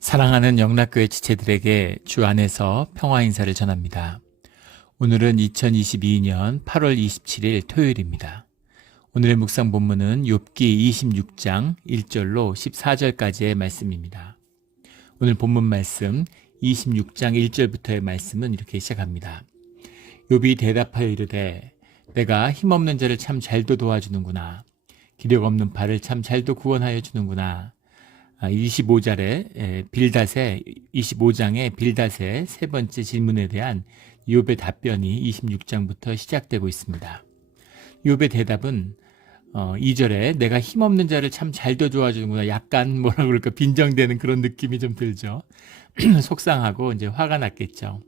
사랑하는 영락교회 지체들에게 주 안에서 평화 인사를 전합니다. 오늘은 2022년 8월 27일 토요일입니다. 오늘의 묵상 본문은 욥기 26장 1절로 14절까지의 말씀입니다. 오늘 본문 말씀 26장 1절부터의 말씀은 이렇게 시작합니다. 욥이 대답하여 이르되 내가 힘없는 자를 참 잘도 도와주는구나. 기력 없는 발을 참 잘도 구원하여 주는구나. 25장의 빌닷의 세 번째 질문에 대한 욥의 답변이 26장부터 시작되고 있습니다. 욥의 대답은 2절에 내가 힘없는 자를 참 잘도 도와주는구나. 약간 뭐라 그럴까 빈정되는 그런 느낌이 좀 들죠. 속상하고 이제 화가 났겠죠.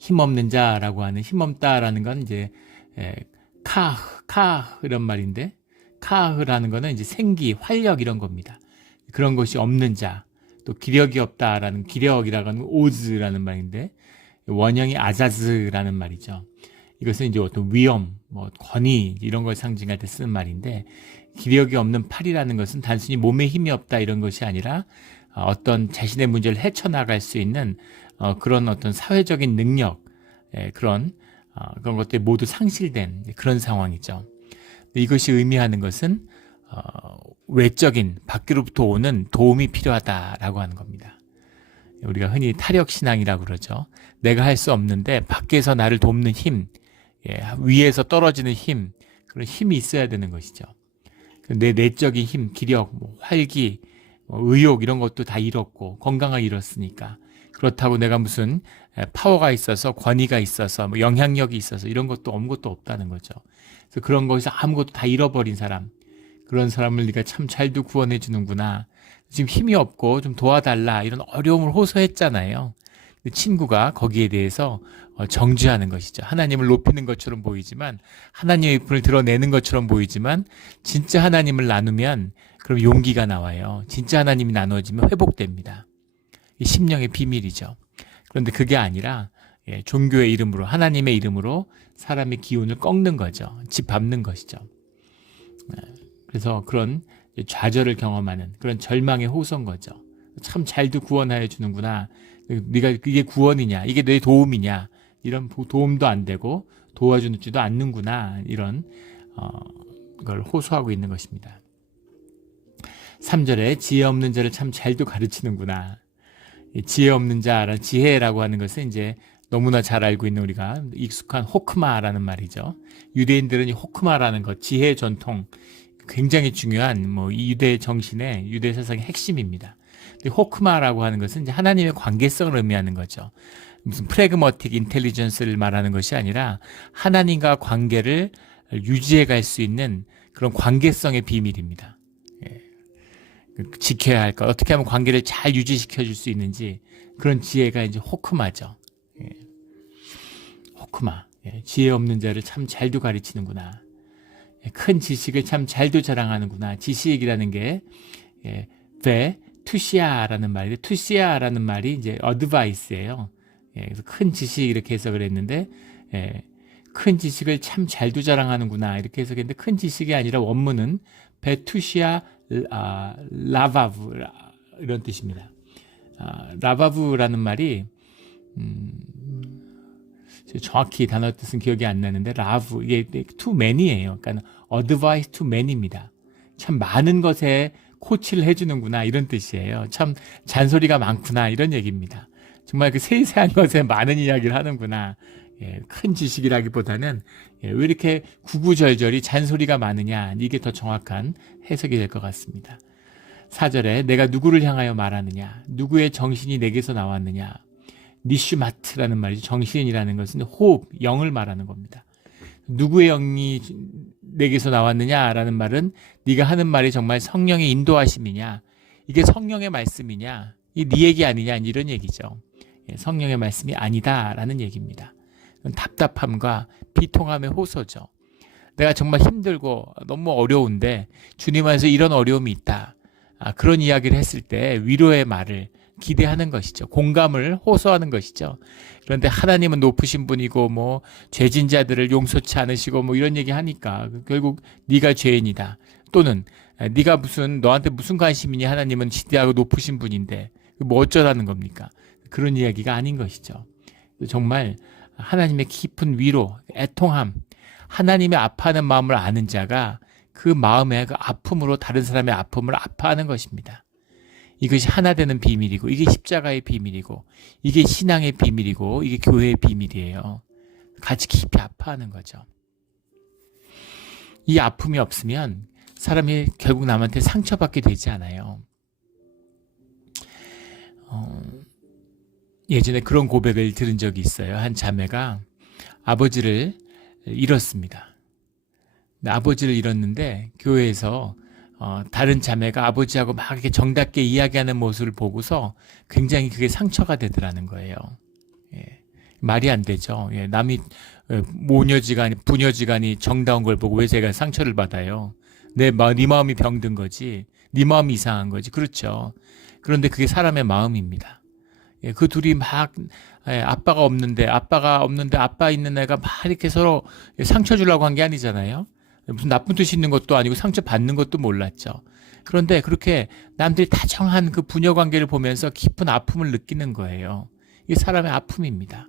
힘없는 자라고 하는 힘없다라는 건 이제 카흐 이런 말인데 카흐라는 거는 이제 생기, 활력 이런 겁니다. 그런 것이 없는 자, 또 기력이 없다라는 기력이라고 하는 오즈라는 말인데 원형이 아자즈라는 말이죠. 이것은 이제 어떤 위엄, 권위 이런 걸 상징할 때 쓰는 말인데 기력이 없는 팔이라는 것은 단순히 몸에 힘이 없다 이런 것이 아니라 어떤 자신의 문제를 헤쳐나갈 수 있는 그런 어떤 사회적인 능력, 그런 것들이 모두 상실된 그런 상황이죠. 이것이 의미하는 것은 외적인 밖으로부터 오는 도움이 필요하다라고 하는 겁니다. 우리가 흔히 타력신앙이라고 그러죠. 내가 할 수 없는데 밖에서 나를 돕는 힘, 위에서 떨어지는 힘, 그런 힘이 있어야 되는 것이죠. 내 내적인 힘, 기력, 활기, 의욕 이런 것도 다 잃었고 건강을 잃었으니까 그렇다고 내가 무슨 파워가 있어서 권위가 있어서 영향력이 있어서 이런 것도 아무것도 없다는 거죠. 그래서 그런 것에서 아무것도 다 잃어버린 사람, 그런 사람을 네가 참 잘도 구원해 주는구나. 지금 힘이 없고 좀 도와달라 이런 어려움을 호소했잖아요. 친구가 거기에 대해서 정죄하는 것이죠. 하나님을 높이는 것처럼 보이지만 하나님의 분을 드러내는 것처럼 보이지만 진짜 하나님을 나누면 그럼 용기가 나와요. 진짜 하나님이 나눠지면 회복됩니다. 이 심령의 비밀이죠. 그런데 그게 아니라 종교의 이름으로 하나님의 이름으로 사람의 기운을 꺾는 거죠. 짓밟는 것이죠. 그래서 그런 좌절을 경험하는 그런 절망의 호소인 거죠. 참 잘도 구원하여 주는구나. 네가 이게 구원이냐, 이게 내 도움이냐, 이런 도움도 안 되고 도와주지도 않는구나. 이런 걸 호소하고 있는 것입니다. 3절에 지혜 없는 자를 참 잘도 가르치는구나. 지혜 없는 자라는 지혜라고 하는 것은 이제 너무나 잘 알고 있는 우리가 익숙한 호크마라는 말이죠. 유대인들은 이 호크마라는 것, 지혜의 전통 굉장히 중요한 이 유대 정신의 유대 사상의 핵심입니다. 근데 호크마라고 하는 것은 이제 하나님의 관계성을 의미하는 거죠. 무슨 프래그머틱 인텔리전스를 말하는 것이 아니라 하나님과 관계를 유지해 갈 수 있는 그런 관계성의 비밀입니다. 지켜야 할 것, 어떻게 하면 관계를 잘 유지시켜 줄 수 있는지 그런 지혜가 이제 호크마죠. 호크마, 지혜 없는 자를 참 잘도 가르치는구나. 큰 지식을 참 잘도 자랑하는구나. 지식이라는 게 투시아라는 말인데 투시아라는 말이 이제 어드바이스예요. 그래서 큰 지식 이렇게 해석을 했는데 큰 지식을 참 잘도 자랑하는구나 이렇게 해석했는데 큰 지식이 아니라 원문은 베투시아 라바브 이런 뜻입니다. 라바브라는 말이 정확히 단어 뜻은 기억이 안 나는데 라브 이게 to many예요. 그러니까 advice to many입니다. 참 많은 것에 코치를 해주는구나 이런 뜻이에요. 참 잔소리가 많구나 이런 얘기입니다. 정말 그 세세한 것에 많은 이야기를 하는구나. 큰 지식이라기보다는 왜 이렇게 구구절절이 잔소리가 많으냐 이게 더 정확한 해석이 될 것 같습니다. 4절에 내가 누구를 향하여 말하느냐 누구의 정신이 내게서 나왔느냐 니슈마트라는 말이죠. 정신이라는 것은 호흡, 영을 말하는 겁니다. 누구의 영이 내게서 나왔느냐라는 말은 네가 하는 말이 정말 성령의 인도하심이냐 이게 성령의 말씀이냐 이 네 얘기 아니냐 이런 얘기죠. 성령의 말씀이 아니다라는 얘기입니다. 답답함과 비통함의 호소죠. 내가 정말 힘들고 너무 어려운데 주님 안에서 이런 어려움이 있다. 그런 이야기를 했을 때 위로의 말을 기대하는 것이죠. 공감을 호소하는 것이죠. 그런데 하나님은 높으신 분이고 죄진 자들을 용서치 않으시고 이런 얘기 하니까 결국 네가 죄인이다. 또는 네가 너한테 무슨 관심이니? 하나님은 지대하고 높으신 분인데 뭐 어쩌라는 겁니까? 그런 이야기가 아닌 것이죠. 정말 하나님의 깊은 위로, 애통함, 하나님의 아파하는 마음을 아는 자가 그 마음의 그 아픔으로 다른 사람의 아픔을 아파하는 것입니다. 이것이 하나 되는 비밀이고, 이게 십자가의 비밀이고, 이게 신앙의 비밀이고, 이게 교회의 비밀이에요. 같이 깊이 아파하는 거죠. 이 아픔이 없으면 사람이 결국 남한테 상처받게 되지 않아요. 예전에 그런 고백을 들은 적이 있어요. 한 자매가 아버지를 잃었습니다. 아버지를 잃었는데 교회에서 다른 자매가 아버지하고 막 이렇게 정답게 이야기하는 모습을 보고서 굉장히 그게 상처가 되더라는 거예요. 예. 말이 안 되죠. 예. 남이 모녀지간이 부녀지간이 정다운 걸 보고 왜 제가 상처를 받아요? 네 마음이 병든 거지. 네 마음이 이상한 거지. 그렇죠. 그런데 그게 사람의 마음입니다. 예. 그 둘이 막 아빠가 없는데 아빠 있는 애가 막 이렇게 서로 상처 주려고 한 게 아니잖아요. 무슨 나쁜 뜻이 있는 것도 아니고 상처 받는 것도 몰랐죠. 그런데 그렇게 남들이 다정한 그 부녀 관계를 보면서 깊은 아픔을 느끼는 거예요. 이게 사람의 아픔입니다.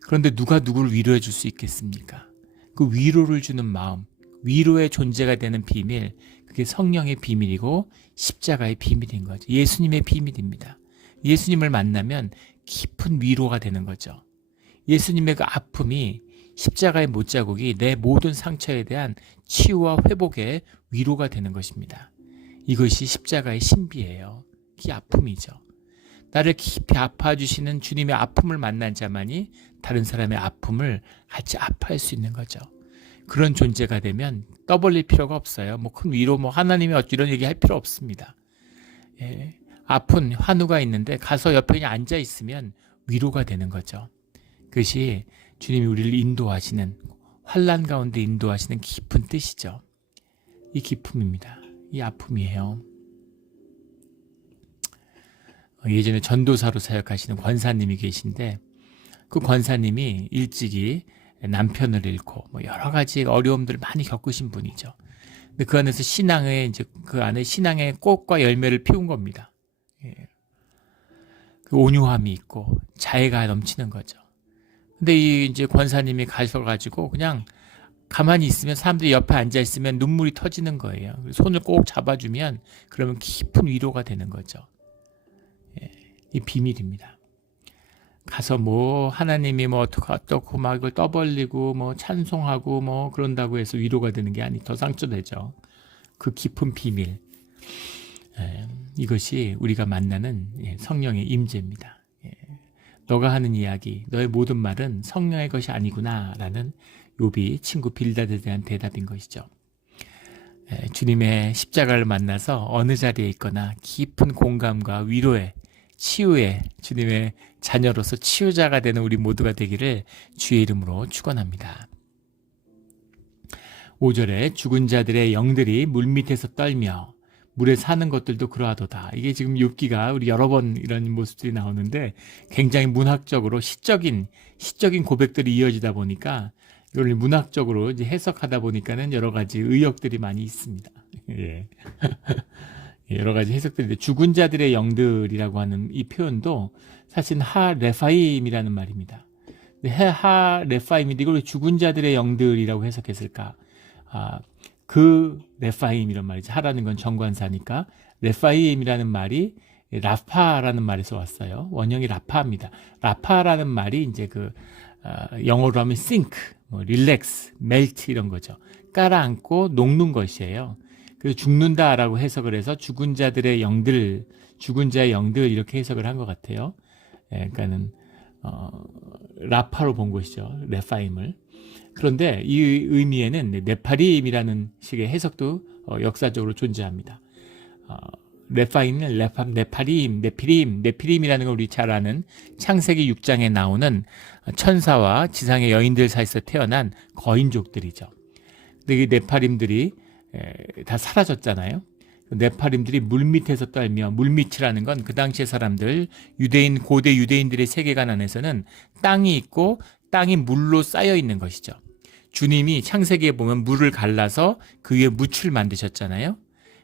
그런데 누가 누구를 위로해 줄 수 있겠습니까? 그 위로를 주는 마음, 위로의 존재가 되는 비밀, 그게 성령의 비밀이고 십자가의 비밀인 거죠. 예수님의 비밀입니다. 예수님을 만나면 깊은 위로가 되는 거죠. 예수님의 그 아픔이 십자가의 못자국이 내 모든 상처에 대한 치유와 회복의 위로가 되는 것입니다. 이것이 십자가의 신비예요. 이 아픔이죠. 나를 깊이 아파주시는 주님의 아픔을 만난 자만이 다른 사람의 아픔을 같이 아파할 수 있는 거죠. 그런 존재가 되면 떠벌릴 필요가 없어요. 뭐 큰 위로, 하나님이 어찌 이런 얘기 할 필요 없습니다. 예, 아픈 환우가 있는데 가서 옆에 앉아 있으면 위로가 되는 거죠. 그것이 주님이 우리를 인도하시는, 환난 가운데 인도하시는 깊은 뜻이죠. 이 기쁨입니다. 이 아픔이에요. 예전에 전도사로 사역하시는 권사님이 계신데 그 권사님이 일찍이 남편을 잃고 여러 가지 어려움들을 많이 겪으신 분이죠. 근데 그 안에서 그 안에 신앙의 꽃과 열매를 피운 겁니다. 예. 그 온유함이 있고 자애가 넘치는 거죠. 근데 이제 권사님이 가셔가지고 그냥 가만히 있으면 사람들이 옆에 앉아 있으면 눈물이 터지는 거예요. 손을 꼭 잡아주면 그러면 깊은 위로가 되는 거죠. 예, 이 비밀입니다. 가서 하나님이 어떻고 막 이걸 떠벌리고 찬송하고 그런다고 해서 위로가 되는 게 아니, 더 상처되죠. 그 깊은 비밀. 예, 이것이 우리가 만나는 성령의 임재입니다. 예. 너가 하는 이야기, 너의 모든 말은 성령의 것이 아니구나라는 욥이 친구 빌닷에 대한 대답인 것이죠. 주님의 십자가를 만나서 어느 자리에 있거나 깊은 공감과 위로의, 치유의 주님의 자녀로서 치유자가 되는 우리 모두가 되기를 주의 이름으로 축원합니다. 5절에 죽은 자들의 영들이 물밑에서 떨며 물에 사는 것들도 그러하도다. 이게 지금 욥기가 우리 여러 번 이런 모습들이 나오는데 굉장히 문학적으로 시적인 고백들이 이어지다 보니까 이걸 문학적으로 이제 해석하다 보니까는 여러 가지 의역들이 많이 있습니다. 예. 여러 가지 해석들인데 죽은 자들의 영들이라고 하는 이 표현도 사실 하레파임이라는 말입니다. 하레파임인데 이걸 왜 죽은 자들의 영들이라고 해석했을까? 그 레파임이란 말이죠. 하라는 건 정관사니까 레파임이라는 말이 라파라는 말에서 왔어요. 원형이 라파입니다. 라파라는 말이 이제 영어로 하면 sink, relax, melt 이런 거죠. 깔아앉고 녹는 것이에요. 그래서 죽는다라고 해석을 해서 죽은 자의 영들 이렇게 해석을 한 것 같아요. 그러니까는 라파로 본 것이죠. 레파임을. 그런데 이 의미에는 네파림이라는 식의 해석도 역사적으로 존재합니다. 레파임은 네피림이라는 걸 우리 잘 아는 창세기 6장에 나오는 천사와 지상의 여인들 사이에서 태어난 거인족들이죠. 근데 이 네파림들이 다 사라졌잖아요. 네파림들이 물밑에서 떨며, 물밑이라는 건 그 당시의 사람들, 고대 유대인들의 세계관 안에서는 땅이 있고 땅이 물로 쌓여 있는 것이죠. 주님이 창세기에 보면 물을 갈라서 그 위에 묻을 만드셨잖아요.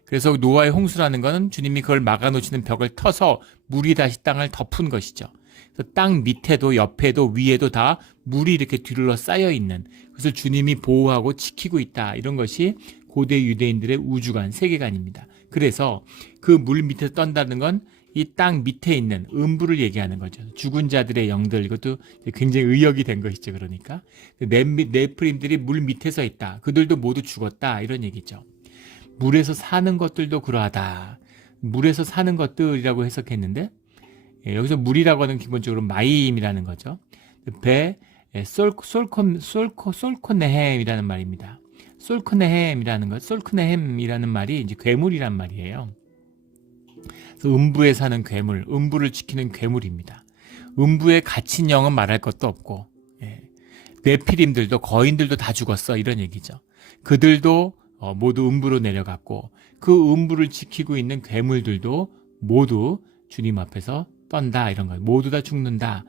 그래서 노아의 홍수라는 거는 주님이 그걸 막아놓으시는 벽을 터서 물이 다시 땅을 덮은 것이죠. 그래서 땅 밑에도 옆에도 위에도 다 물이 이렇게 뒤로 쌓여 있는, 그것을 주님이 보호하고 지키고 있다. 이런 것이 고대 유대인들의 우주관, 세계관입니다. 그래서 그 물 밑에서 떤다는 건 이 땅 밑에 있는 음부를 얘기하는 거죠. 죽은 자들의 영들, 이것도 굉장히 의역이 된 것이죠. 그러니까 네프림들이 물 밑에 서 있다. 그들도 모두 죽었다. 이런 얘기죠. 물에서 사는 것들도 그러하다. 물에서 사는 것들이라고 해석했는데, 여기서 물이라고 하는 기본적으로 마임이라는 거죠. 배, 솔코네헴이라는 말입니다. 솔크네햄이라는 말이 이제 괴물이란 말이에요. 그래서 음부에 사는 괴물, 음부를 지키는 괴물입니다. 음부에 갇힌 영은 말할 것도 없고, 네피림들도 거인들도 다 죽었어, 이런 얘기죠. 그들도 모두 음부로 내려갔고, 그 음부를 지키고 있는 괴물들도 모두 주님 앞에서 떤다, 이런 거예요. 모두 다 죽는다.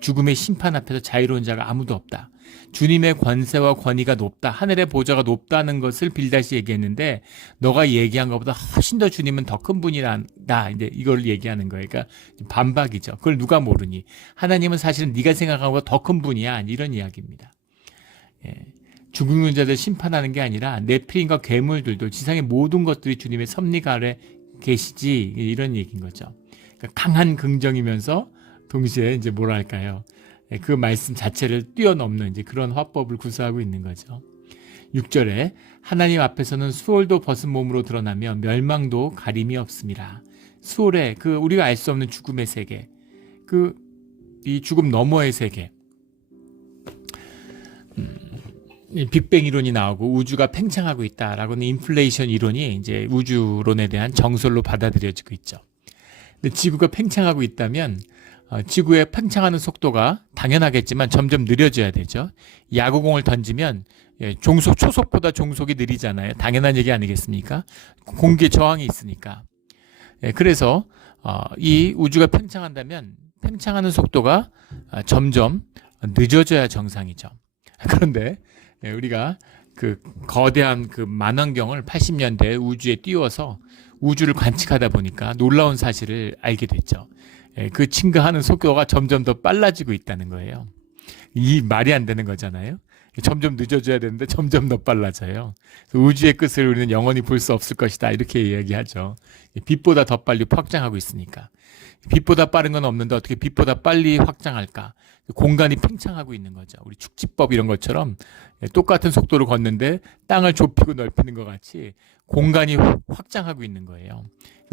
죽음의 심판 앞에서 자유로운 자가 아무도 없다. 주님의 권세와 권위가 높다. 하늘의 보좌가 높다는 것을 빌다시 얘기했는데, 너가 얘기한 것보다 훨씬 더 주님은 더 큰 분이란다. 이제 이걸 얘기하는 거예요. 그러니까 반박이죠. 그걸 누가 모르니? 하나님은 사실은 네가 생각한 것보다 더 큰 분이야. 이런 이야기입니다. 죽은 자들 심판하는 게 아니라 네피림과 괴물들도, 지상의 모든 것들이 주님의 섭리가 아래 계시지, 이런 얘기인 거죠. 그러니까 강한 긍정이면서 동시에 이제 뭐랄까요, 그 말씀 자체를 뛰어넘는 이제 그런 화법을 구사하고 있는 거죠. 6절에 하나님 앞에서는 수월도 벗은 몸으로 드러나며 멸망도 가림이 없습니다. 수월의 그 우리가 알 수 없는 죽음의 세계, 그 이 죽음 너머의 세계, 빅뱅 이론이 나오고 우주가 팽창하고 있다라고는 인플레이션 이론이 이제 우주론에 대한 정설로 받아들여지고 있죠. 근데 지구가 팽창하고 있다면 지구의 팽창하는 속도가 당연하겠지만 점점 느려져야 되죠. 야구공을 던지면 초속보다 종속이 느리잖아요. 당연한 얘기 아니겠습니까? 공기의 저항이 있으니까. 그래서 이 우주가 팽창한다면 팽창하는 속도가 점점 늦어져야 정상이죠. 그런데 우리가 그 거대한 그 만원경을 80년대 우주에 띄워서 우주를 관측하다 보니까 놀라운 사실을 알게 됐죠. 그 증가하는 속도가 점점 더 빨라지고 있다는 거예요. 이 말이 안 되는 거잖아요. 점점 늦어져야 되는데 점점 더 빨라져요. 우주의 끝을 우리는 영원히 볼 수 없을 것이다, 이렇게 이야기하죠. 빛보다 더 빨리 확장하고 있으니까. 빛보다 빠른 건 없는데 어떻게 빛보다 빨리 확장할까? 공간이 팽창하고 있는 거죠. 우리 축지법 이런 것처럼 똑같은 속도로 걷는데 땅을 좁히고 넓히는 것 같이 공간이 확장하고 있는 거예요.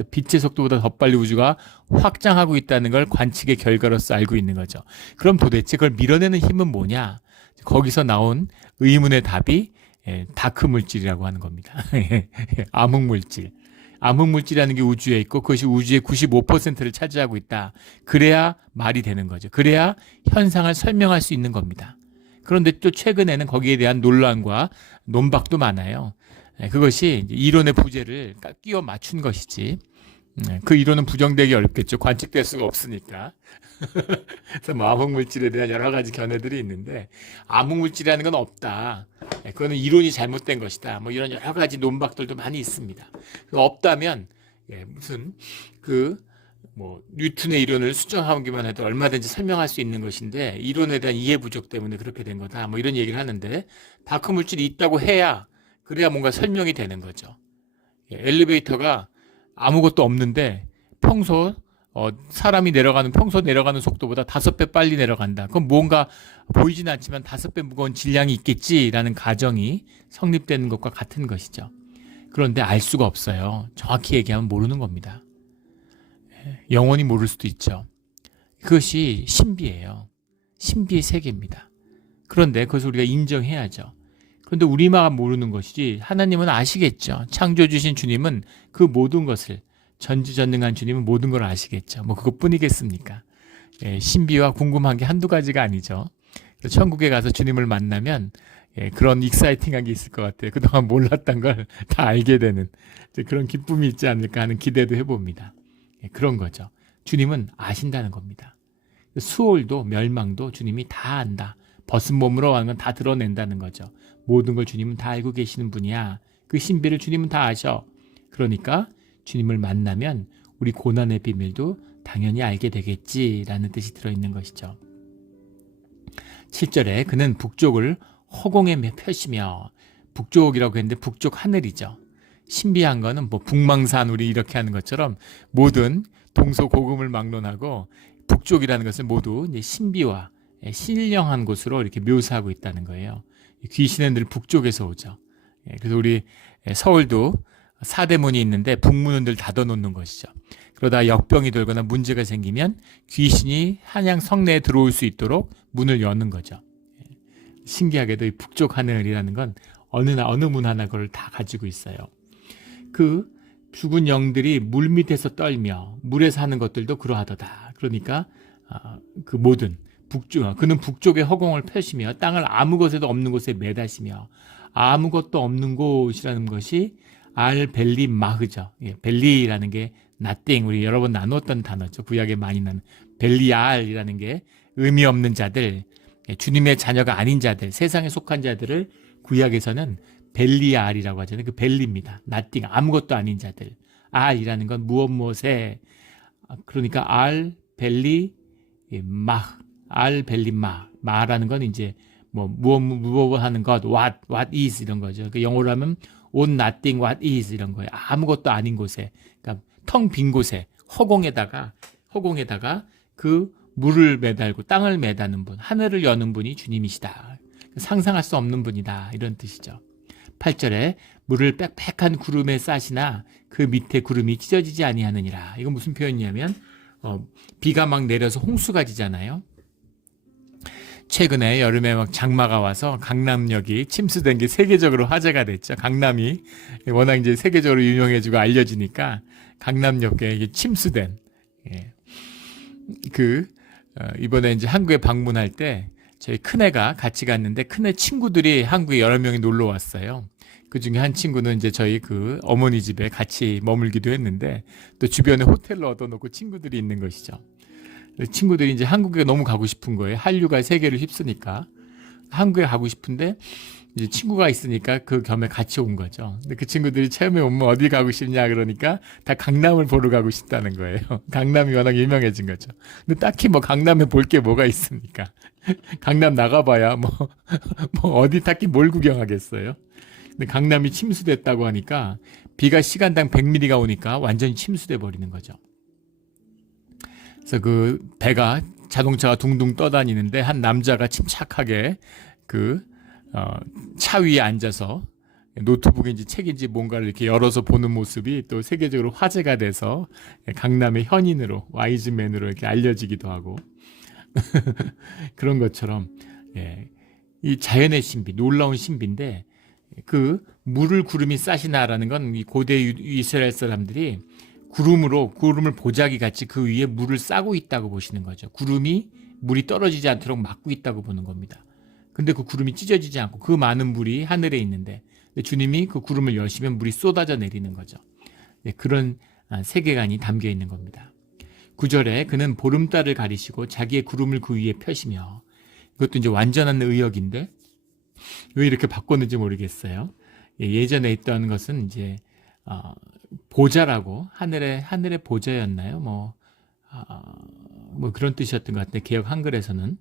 빛의 속도보다 더 빨리 우주가 확장하고 있다는 걸 관측의 결과로서 알고 있는 거죠. 그럼 도대체 그걸 밀어내는 힘은 뭐냐? 거기서 나온 의문의 답이 다크 물질이라고 하는 겁니다. 암흑 물질. 암흑 물질이라는 게 우주에 있고 그것이 우주의 95%를 차지하고 있다. 그래야 말이 되는 거죠. 그래야 현상을 설명할 수 있는 겁니다. 그런데 또 최근에는 거기에 대한 논란과 논박도 많아요. 그것이 이론의 부재를 끼워 맞춘 것이지, 그 이론은 부정되기 어렵겠죠. 관측될 수가 없으니까. 그래서 뭐 암흑물질에 대한 여러 가지 견해들이 있는데, 암흑물질이라는 건 없다, 그거는 이론이 잘못된 것이다, 뭐 이런 여러 가지 논박들도 많이 있습니다. 없다면 무슨 뭐 뉴턴의 이론을 수정하기만 해도 얼마든지 설명할 수 있는 것인데 이론에 대한 이해 부족 때문에 그렇게 된 거다, 뭐 이런 얘기를 하는데, 다크 물질이 있다고 해야 그래야 뭔가 설명이 되는 거죠. 엘리베이터가 아무것도 없는데 평소 사람이 평소 내려가는 속도보다 5배 빨리 내려간다. 그럼 뭔가 보이진 않지만 5배 무거운 질량이 있겠지라는 가정이 성립되는 것과 같은 것이죠. 그런데 알 수가 없어요. 정확히 얘기하면 모르는 겁니다. 영원히 모를 수도 있죠. 그것이 신비예요. 신비의 세계입니다. 그런데 그것을 우리가 인정해야죠. 그런데 우리만 모르는 것이지 하나님은 아시겠죠. 창조주신 주님은 그 모든 것을, 전지전능한 주님은 모든 걸 아시겠죠. 뭐 그것뿐이겠습니까? 신비와 궁금한 게 한두 가지가 아니죠. 천국에 가서 주님을 만나면 그런 익사이팅한 게 있을 것 같아요. 그동안 몰랐던 걸 다 알게 되는 그런 기쁨이 있지 않을까 하는 기대도 해봅니다. 그런 거죠. 주님은 아신다는 겁니다. 수월도 멸망도 주님이 다 안다. 벗은 몸으로 하는 건 다 드러낸다는 거죠. 모든 걸 주님은 다 알고 계시는 분이야. 그 신비를 주님은 다 아셔. 그러니까 주님을 만나면 우리 고난의 비밀도 당연히 알게 되겠지라는 뜻이 들어있는 것이죠. 7절에 그는 북쪽을 허공에 펴시며, 북쪽이라고 했는데 북쪽 하늘이죠. 신비한 거는 뭐 북망산 우리 이렇게 하는 것처럼 모든 동서고금을 막론하고 북쪽이라는 것을 모두 이제 신비와 신령한 곳으로 이렇게 묘사하고 있다는 거예요. 귀신은 늘 북쪽에서 오죠. 그래서 우리 서울도 사대문이 있는데 북문은 늘 닫아놓는 것이죠. 그러다 역병이 돌거나 문제가 생기면 귀신이 한양 성내에 들어올 수 있도록 문을 여는 거죠. 신기하게도 이 북쪽 하늘이라는 건 어느 문 하나 그걸 다 가지고 있어요. 그 죽은 영들이 물 밑에서 떨며 물에 사는 것들도 그러하도다. 그러니까 그 모든 그는 북쪽의 허공을 펴시며 땅을 아무 곳에도 없는 곳에 매다시며, 아무것도 없는 곳이라는 것이 알벨리 마흐죠. 벨리라는 게 nothing, 우리 여러 번 나누었던 단어죠. 구약에 많이 나는 벨리알이라는 게 의미 없는 자들, 주님의 자녀가 아닌 자들, 세상에 속한 자들을 구약에서는 벨리알이라고 하잖아요. 그 벨리입니다. nothing, 아무것도 아닌 자들. 알이라는 건 무엇에, 그러니까 알벨리 마흐, 알벨리 마라는 건 이제 뭐 무엇 하는 것, what is 이런 거죠. 그 영어로 하면 on nothing, what is 이런 거예요. 아무것도 아닌 곳에, 그러니까 텅 빈 곳에 허공에다가 그 물을 매달고 땅을 매다는 분, 하늘을 여는 분이 주님이시다. 상상할 수 없는 분이다. 이런 뜻이죠. 8절에 물을 빽빽한 구름에 싸시나 그 밑에 구름이 찢어지지 아니하느니라. 이건 무슨 표현이냐면 비가 막 내려서 홍수가 지잖아요. 최근에 여름에 막 장마가 와서 강남역이 침수된 게 세계적으로 화제가 됐죠. 강남이 워낙 이제 세계적으로 유명해지고 알려지니까 강남역에 침수된, 이번에 이제 한국에 방문할 때 저희 큰애가 같이 갔는데 큰애 친구들이 한국에 여러 명이 놀러 왔어요. 그 중에 한 친구는 이제 저희 그 어머니 집에 같이 머물기도 했는데 또 주변에 호텔을 얻어놓고 친구들이 있는 것이죠. 친구들이 이제 한국에 너무 가고 싶은 거예요. 한류가 세계를 휩쓰니까 한국에 가고 싶은데 이제 친구가 있으니까 그 겸에 같이 온 거죠. 근데 그 친구들이 처음에 오면 어디 가고 싶냐 그러니까 다 강남을 보러 가고 싶다는 거예요. 강남이 워낙 유명해진 거죠. 근데 딱히 뭐 강남에 볼 게 뭐가 있습니까? 강남 나가봐야 뭐 어디 딱히 뭘 구경하겠어요. 근데 강남이 침수됐다고 하니까 비가 시간당 100mm가 오니까 완전히 침수돼 버리는 거죠. 그래서 그 자동차가 둥둥 떠다니는데 한 남자가 침착하게 차 위에 앉아서 노트북인지 책인지 뭔가를 이렇게 열어서 보는 모습이 또 세계적으로 화제가 돼서 강남의 현인으로, 와이즈맨으로 이렇게 알려지기도 하고 그런 것처럼 이 자연의 신비, 놀라운 신비인데 그 물을 구름이 싸시나라는 건 이 고대 이스라엘 사람들이 구름을 보자기 같이 그 위에 물을 싸고 있다고 보시는 거죠. 구름이 물이 떨어지지 않도록 막고 있다고 보는 겁니다. 근데 그 구름이 찢어지지 않고 그 많은 물이 하늘에 있는데 주님이 그 구름을 여시면 물이 쏟아져 내리는 거죠. 그런 세계관이 담겨 있는 겁니다. 9절에 그는 보름달을 가리시고 자기의 구름을 그 위에 펴시며, 이것도 이제 완전한 의역인데 왜 이렇게 바꿨는지 모르겠어요. 예전에 있던 것은 이제 보좌라고 하늘의 보좌였나요? 뭐 그런 뜻이었던 것 같은데 개역 한글에서는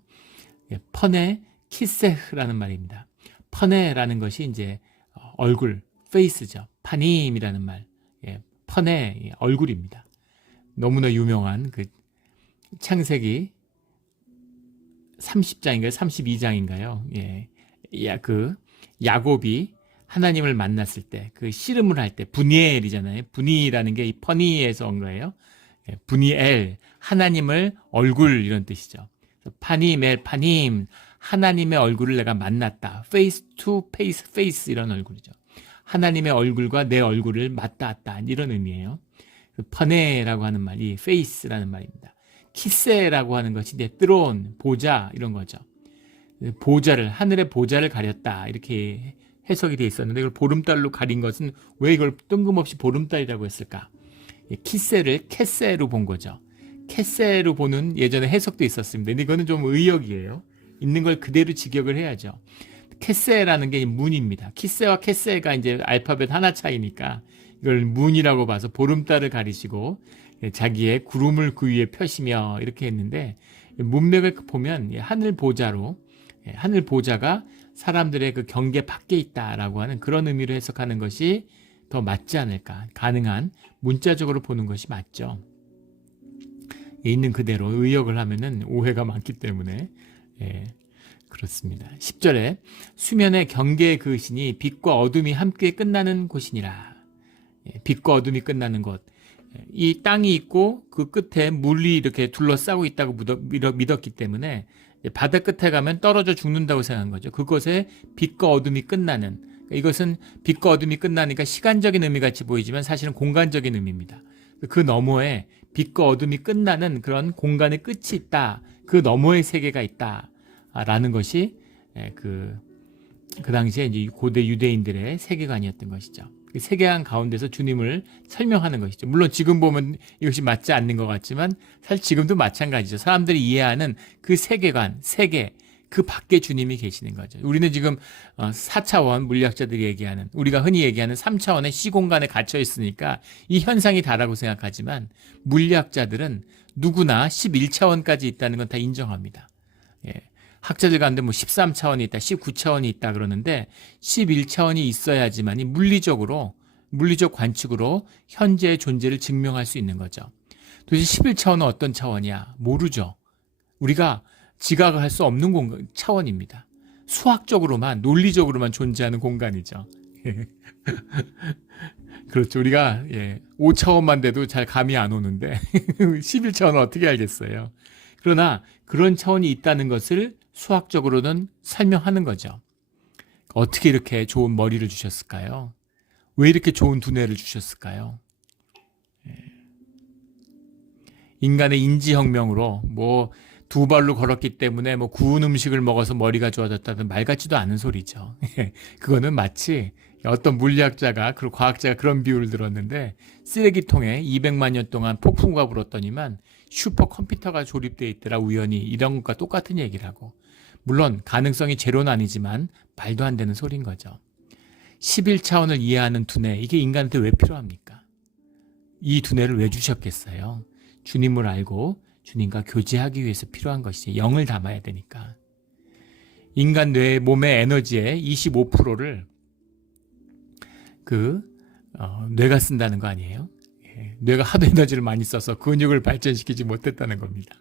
퍼네 키세흐라는 말입니다. 퍼네라는 것이 이제 얼굴, 페이스죠. 파님이라는 말. 퍼네 얼굴입니다. 너무나 유명한 그 창세기 30장인가요? 32장인가요? 그 야곱이 하나님을 만났을 때, 그 씨름을 할 때, 분이엘이잖아요. 분이라는 게 이 퍼니에서 온 거예요. 분이엘, 하나님을 얼굴 이런 뜻이죠. 파니멜, 파님, 하나님의 얼굴을 내가 만났다. face to face 이런 얼굴이죠. 하나님의 얼굴과 내 얼굴을 맞닿았다. 이런 의미예요. 퍼네라고 하는 말이 face라는 말입니다. 키세라고 하는 것이 내 뜨러운 보좌 이런 거죠. 보좌를, 하늘의 보좌를 가렸다. 이렇게 해석이 되어 있었는데 이걸 보름달로 가린 것은 왜 이걸 뜬금없이 보름달이라고 했을까? 키세를 캐세로 본 거죠. 캐세로 보는 예전에 해석도 있었습니다. 근데 이거는 좀 의역이에요. 있는 걸 그대로 직역을 해야죠. 캐세라는 게 문입니다. 키세와 캐세가 이제 알파벳 하나 차이니까 이걸 문이라고 봐서 보름달을 가리시고 자기의 구름을 그 위에 펴시며 이렇게 했는데, 문맥을 보면 하늘 보좌로, 하늘 보좌가 사람들의 그 경계 밖에 있다라고 하는 그런 의미로 해석하는 것이 더 맞지 않을까. 가능한 문자적으로 보는 것이 맞죠. 있는 그대로 의역을 하면은 오해가 많기 때문에 그렇습니다. 10절에 수면의 경계에 그으시니 빛과 어둠이 함께 끝나는 곳이니라. 빛과 어둠이 끝나는 곳. 이 땅이 있고 그 끝에 물이 이렇게 둘러싸고 있다고 믿었기 때문에 바다 끝에 가면 떨어져 죽는다고 생각한 거죠. 그곳에 빛과 어둠이 끝나는, 이것은 빛과 어둠이 끝나니까 시간적인 의미 같이 보이지만 사실은 공간적인 의미입니다. 그 너머에 빛과 어둠이 끝나는 그런 공간의 끝이 있다. 그 너머의 세계가 있다. 라는 것이 그 당시에 이제 고대 유대인들의 세계관이었던 것이죠. 그 세계관 가운데서 주님을 설명하는 것이죠. 물론 지금 보면 이것이 맞지 않는 것 같지만 사실 지금도 마찬가지죠. 사람들이 이해하는 그 세계관, 세계, 그 밖에 주님이 계시는 거죠. 우리는 지금 4차원 물리학자들이 얘기하는, 우리가 흔히 얘기하는 3차원의 시공간에 갇혀 있으니까 이 현상이 다라고 생각하지만 물리학자들은 누구나 11차원까지 있다는 건 다 인정합니다. 학자들 가운데 뭐 13차원이 있다, 19차원이 있다 그러는데 11차원이 있어야지만이 물리적 관측으로 현재의 존재를 증명할 수 있는 거죠. 도대체 11차원은 어떤 차원이야? 모르죠. 우리가 지각을 할 수 없는 차원입니다. 수학적으로만, 논리적으로만 존재하는 공간이죠. 그렇죠. 우리가 5차원만 돼도 잘 감이 안 오는데 11차원은 어떻게 알겠어요? 그러나 그런 차원이 있다는 것을 수학적으로는 설명하는 거죠. 어떻게 이렇게 좋은 머리를 주셨을까요? 왜 이렇게 좋은 두뇌를 주셨을까요? 인간의 인지혁명으로 뭐 2발로 걸었기 때문에 뭐 구운 음식을 먹어서 머리가 좋아졌다는 말 같지도 않은 소리죠. 그거는 마치 어떤 물리학자가, 그리고 과학자가 그런 비유를 들었는데, 쓰레기통에 200만 년 동안 폭풍우가 불었더니만 슈퍼컴퓨터가 조립되어 있더라, 우연히. 이런 것과 똑같은 얘기라고. 물론 가능성이 제로는 아니지만 말도 안 되는 소리인 거죠. 11차원을 이해하는 두뇌, 이게 인간한테 왜 필요합니까? 이 두뇌를 왜 주셨겠어요? 주님을 알고 주님과 교제하기 위해서 필요한 것이지. 영을 담아야 되니까. 인간 뇌 몸의 에너지의 25%를 뇌가 쓴다는 거 아니에요? 뇌가 하도 에너지를 많이 써서 근육을 발전시키지 못했다는 겁니다.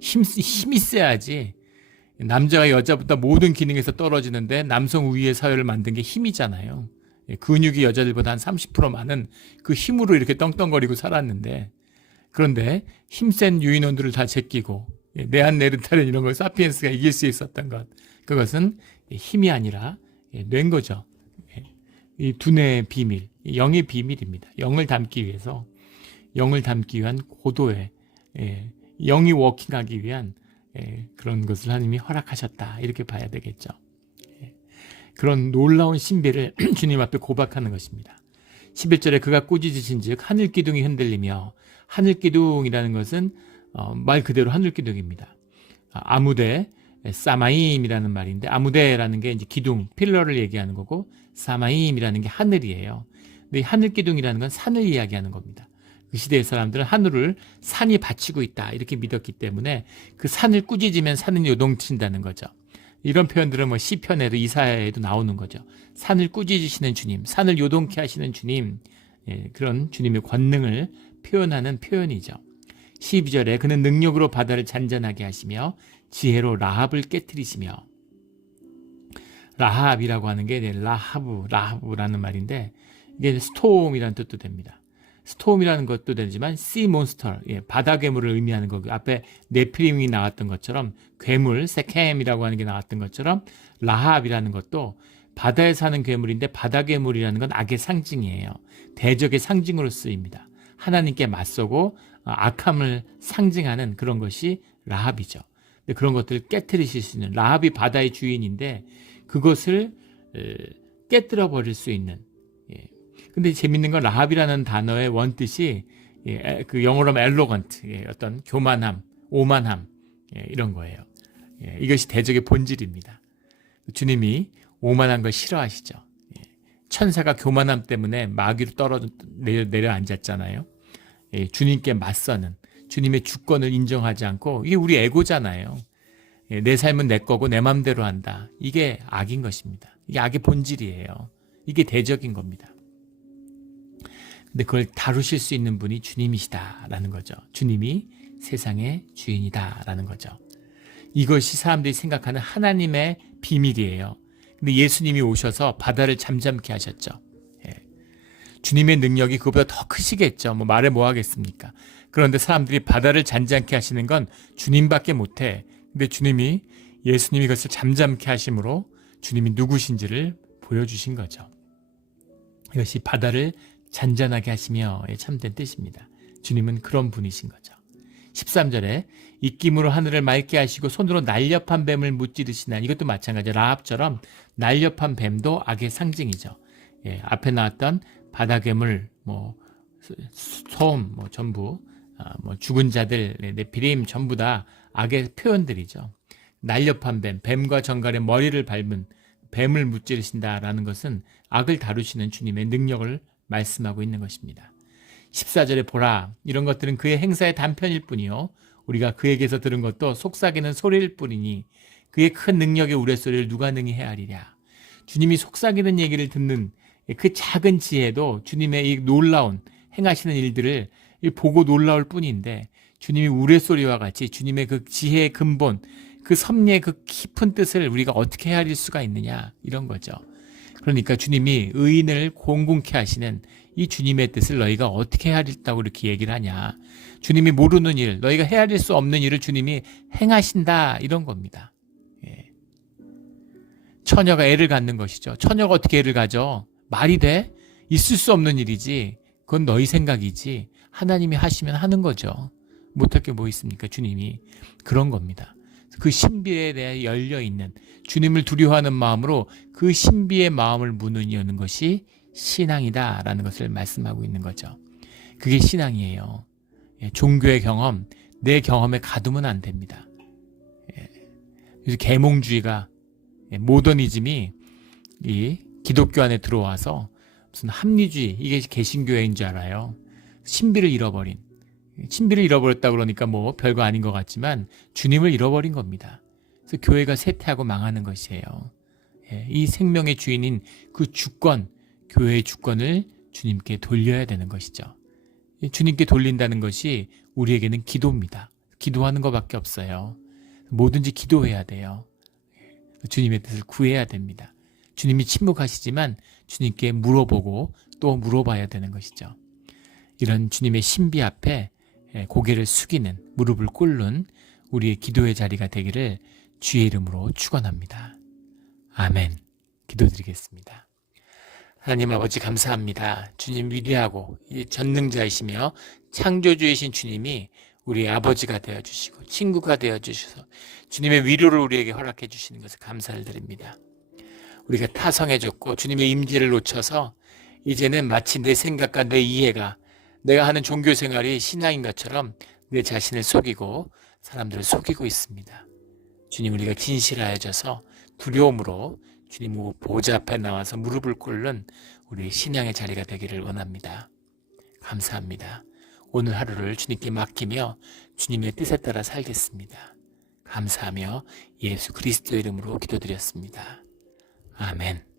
힘이 세야지. 남자가 여자보다 모든 기능에서 떨어지는데 남성 우위의 사회를 만든 게 힘이잖아요. 근육이 여자들보다 한 30% 많은 그 힘으로 이렇게 떵떵거리고 살았는데, 그런데 힘센 유인원들을 다 제끼고 네안데르탈인 이런 걸 사피엔스가 이길 수 있었던 것, 그것은 힘이 아니라 뇌인 거죠. 이 두뇌의 비밀, 영의 비밀입니다. 영을 담기 위해서, 영을 담기 위한 고도의, 영이 워킹하기 위한 그런 것을 하나님이 허락하셨다, 이렇게 봐야 되겠죠. 그런 놀라운 신비를 주님 앞에 고백하는 것입니다. 11절에 그가 꾸짖으신 즉 하늘 기둥이 흔들리며, 하늘 기둥이라는 것은 말 그대로 하늘 기둥입니다. 아무데, 사마임이라는 말인데, 아무데라는 게 이제 기둥, 필러를 얘기하는 거고, 사마임이라는 게 하늘이에요. 근데 이 하늘 기둥이라는 건 산을 이야기하는 겁니다. 그 시대의 사람들은 하늘을 산이 받치고 있다, 이렇게 믿었기 때문에 그 산을 꾸짖으면 산은 요동친다는 거죠. 이런 표현들은 뭐 시편에도 이사야에도 나오는 거죠. 산을 꾸짖으시는 주님, 산을 요동케 하시는 주님, 그런 주님의 권능을 표현하는 표현이죠. 12절에 그는 능력으로 바다를 잔잔하게 하시며 지혜로 라합을 깨트리시며, 라합이라고 하는 게 라하브라는 말인데, 이게 스톰이라는 뜻도 됩니다. 스톰이라는 것도 되지만 씨 몬스터, 바다 괴물을 의미하는 거고, 앞에 네피림이 나왔던 것처럼 괴물, 세켐이라고 하는 게 나왔던 것처럼 라합이라는 것도 바다에 사는 괴물인데, 바다 괴물이라는 건 악의 상징이에요. 대적의 상징으로 쓰입니다. 하나님께 맞서고 악함을 상징하는 그런 것이 라합이죠. 그런 것들을 깨트리실 수 있는, 라합이 바다의 주인인데 그것을 깨뜨려 버릴 수 있는. 근데 재밌는 건 라합이라는 단어의 원뜻이 그 영어로 하면 엘로건트, 어떤 교만함, 오만함, 이런 거예요. 이것이 대적의 본질입니다. 주님이 오만한 걸 싫어하시죠. 천사가 교만함 때문에 마귀로 내려앉았잖아요. 주님께 맞서는, 주님의 주권을 인정하지 않고, 이게 우리 에고잖아요. 내 삶은 내 거고 내 맘대로 한다. 이게 악인 것입니다. 이게 악의 본질이에요. 이게 대적인 겁니다. 근데 그걸 다루실 수 있는 분이 주님이시다라는 거죠. 주님이 세상의 주인이다라는 거죠. 이것이 사람들이 생각하는 하나님의 비밀이에요. 근데 예수님이 오셔서 바다를 잠잠케 하셨죠. 주님의 능력이 그보다 더 크시겠죠. 말해 뭐 하겠습니까? 그런데 사람들이 바다를 잔잔케 하시는 건 주님밖에 못해. 근데 예수님이 그것을 잠잠케 하심으로 주님이 누구신지를 보여주신 거죠. 이것이 바다를 잔잔하게 하시며의 참된 뜻입니다. 주님은 그런 분이신 거죠. 13절에 입김으로 하늘을 맑게 하시고 손으로 날렵한 뱀을 무찌르시나, 이것도 마찬가지로 라합처럼 날렵한 뱀도 악의 상징이죠. 앞에 나왔던 바다괴물, 소음, 전부 죽은 자들, 네피림 전부 다 악의 표현들이죠. 날렵한 뱀, 뱀과 정갈의 머리를 밟은 뱀을 무찌르신다라는 것은 악을 다루시는 주님의 능력을 말씀하고 있는 것입니다. 14절에 보라, 이런 것들은 그의 행사의 단편일 뿐이요 우리가 그에게서 들은 것도 속삭이는 소리일 뿐이니 그의 큰 능력의 우레소리를 누가 능히 헤아리랴. 주님이 속삭이는 얘기를 듣는 그 작은 지혜도 주님의 이 놀라운 행하시는 일들을 보고 놀라울 뿐인데, 주님이 우레소리와 같이 주님의 그 지혜의 근본, 그 섭리의 그 깊은 뜻을 우리가 어떻게 헤아릴 수가 있느냐, 이런 거죠. 그러니까 주님이 의인을 공공케 하시는 이 주님의 뜻을 너희가 어떻게 헤아릴다고 이렇게 얘기를 하냐. 주님이 모르는 일, 너희가 헤아릴 수 없는 일을 주님이 행하신다, 이런 겁니다. 처녀가 애를 갖는 것이죠. 처녀가 어떻게 애를 가져? 말이 돼? 있을 수 없는 일이지. 그건 너희 생각이지. 하나님이 하시면 하는 거죠. 못할 게 뭐 있습니까? 주님이. 그런 겁니다. 그 신비에 대해 열려있는, 주님을 두려워하는 마음으로 그 신비의 마음을 문을 여는 것이 신앙이다라는 것을 말씀하고 있는 거죠. 그게 신앙이에요. 종교의 경험, 내 경험에 가두면 안 됩니다. 그래서 계몽주의가, 모더니즘이 이 기독교 안에 들어와서 무슨 합리주의, 이게 개신교회인 줄 알아요. 신비를 잃어버렸다 그러니까 별거 아닌 것 같지만 주님을 잃어버린 겁니다. 그래서 교회가 쇠퇴하고 망하는 것이에요. 이 생명의 주인인 그 주권, 교회의 주권을 주님께 돌려야 되는 것이죠. 주님께 돌린다는 것이 우리에게는 기도입니다. 기도하는 것밖에 없어요. 뭐든지 기도해야 돼요. 주님의 뜻을 구해야 됩니다. 주님이 침묵하시지만 주님께 물어보고 또 물어봐야 되는 것이죠. 이런 주님의 신비 앞에 고개를 숙이는, 무릎을 꿇는 우리의 기도의 자리가 되기를 주의 이름으로 축원합니다. 아멘. 기도드리겠습니다. 하나님 아버지, 감사합니다. 주님 위대하고 전능자이시며 창조주이신 주님이 우리의 아버지가 되어주시고 친구가 되어주셔서 주님의 위로를 우리에게 허락해 주시는 것을 감사를 드립니다. 우리가 타성해졌고 주님의 임재를 놓쳐서 이제는 마치 내 생각과 내 이해가, 내가 하는 종교 생활이 신앙인 것처럼 내 자신을 속이고 사람들을 속이고 있습니다. 주님, 우리가 진실하여져서 두려움으로 주님 보좌 앞에 나와서 무릎을 꿇는 우리의 신앙의 자리가 되기를 원합니다. 감사합니다. 오늘 하루를 주님께 맡기며 주님의 뜻에 따라 살겠습니다. 감사하며 예수 그리스도 이름으로 기도드렸습니다. 아멘.